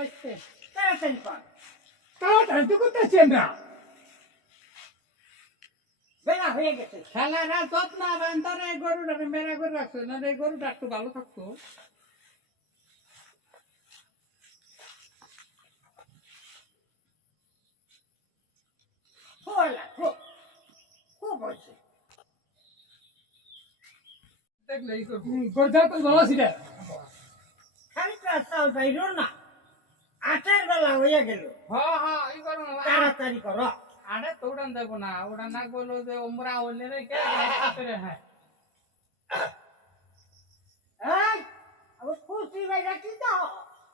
হচ্ছে তাড়াতাড়ি কর। তাড়াতাড়ি তো করতেছি আমরা। বেলা হয়ে গেছে। খেলারা যত্ন আবেন তার এই গরুটা মেরা করে রাখছো না এই গরুটা একটু ভালো থাকতো খুব হয়েছে। দেখলে এই করবো গরুটা তো ভালো ছিল। খালি চাল বাইর না, 8-এর বেলা হয়ে গেল। হ্যাঁ হ্যাঁ এই করবো তাড়াতাড়ি কর। আরে তো উড়ান দেবো না ওটা না বললো যে ওমরা হইলে রে কে হ্যাঁ এই, আবার খুশি বাইরা কি দাও?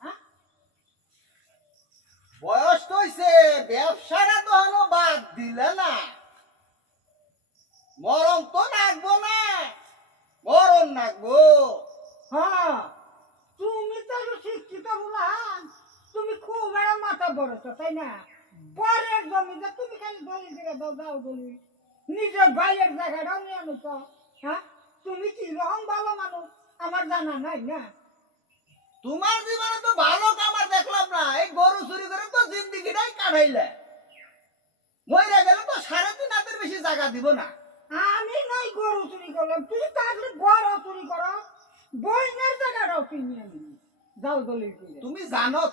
হ্যাঁ? বয়স তো হইছে, ব্যবসাটা তো হলো বাদ দিলে না। মরণ তো নাকবো না, মরণ নাকবো। হ্যাঁ, তুমি তো শিক্ষিত বলান, তুমি খুব একটা মাথা বড়ছো তাই না? পরের জমিতে তুমি খালি দলি দিকে দাও দাও দলি, নিজের ভাইয়ের জায়গাটাও নিয়ে আনুছ। হ্যাঁ, তুমি কি রকম ভালো মানুষ আমার জানা নাই না। তোমার জীবনে তো ভালো কামার দেখলাম না, এই গরু চুরি করে তো জিন্দিগিটাই কাটাইলে। মইরা গেলে তো 3.5 হাতের বেশি জায়গা দিব না। আমি নাই গরু চুরি করলাম, তুই তাহলে বড় চুরি করো, বইনের জায়গাটাও কিনে আনবি যাও দলি করে।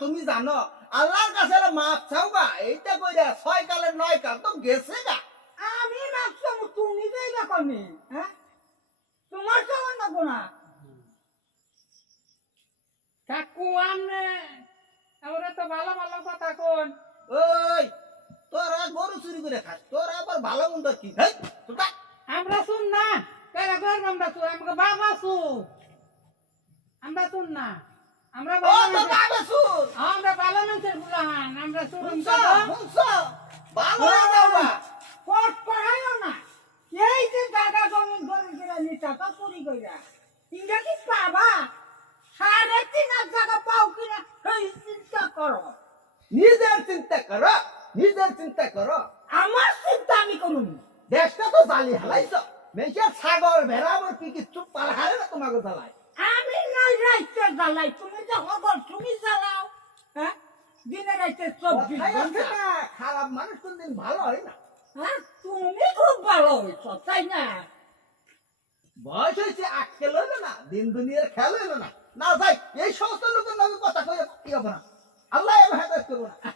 তুমি জানো আল্লাহর কাছে মাপ চাওগা, এইটা কইরা 6 কালের 9 কাল তো গেছে গা। আমি ভাবছিলাম তুমি যাইবা কমে। হ্যাঁ, তোমার কেমন লাগবো না? কাকু আমনে আমরা তো ভালো ভালো কথা কোন ওই তোরা গরু চুরি করে খাস, তোরা আবার ভালো মন্দ কি? হেই, তোরা আমরা শুন না কারা গর আমরা শুন আমাকে বাবা শুন আমরা শুন না আমরা ও ভালো তো মানুষ- বাবে সুর আমরা ভালো মানুষের বুলাহান আমরা শুন মুনসা ভালো হয়ে যাওগা। পট পড়াইও না, এই যে জায়গা জমি দলি করে নিতা তো চুরি কইরা ইংরা কি পাবা? 3.5 জায়গা পাও কিনা এই চিন্তা করো। নিজের চিন্তা করো, নিজের চিন্তা করো। আমার চিন্তা আমি করুন। দেশটা তো জ্বালি হালাইছ, মেয়ের ছাগল ভেড়া আবার কি চুপ পালা হারে না তোমাকে জ্বালায়। আমি নাই রাইতে জ্বালাই, তুমি যে হবল তুমি জ্বালাও। হ্যাঁ, দিনে রাইতে 24 কথাই আছে ঘন্টা। না, খারাপ মানুষ কোনদিন ভালো হয় না। হ্যাঁ, তুমি খুব ভালো হয়েছ তাই না? বয়স হয়েছে, আক্কেল হইলো না, দিন দুনিয়ার খেয়াল হইলো না। না যাই, এই সমস্ত লোকের লগে কথা কইয়া কি হবে না, আল্লাহ হেদায়েত করবো না।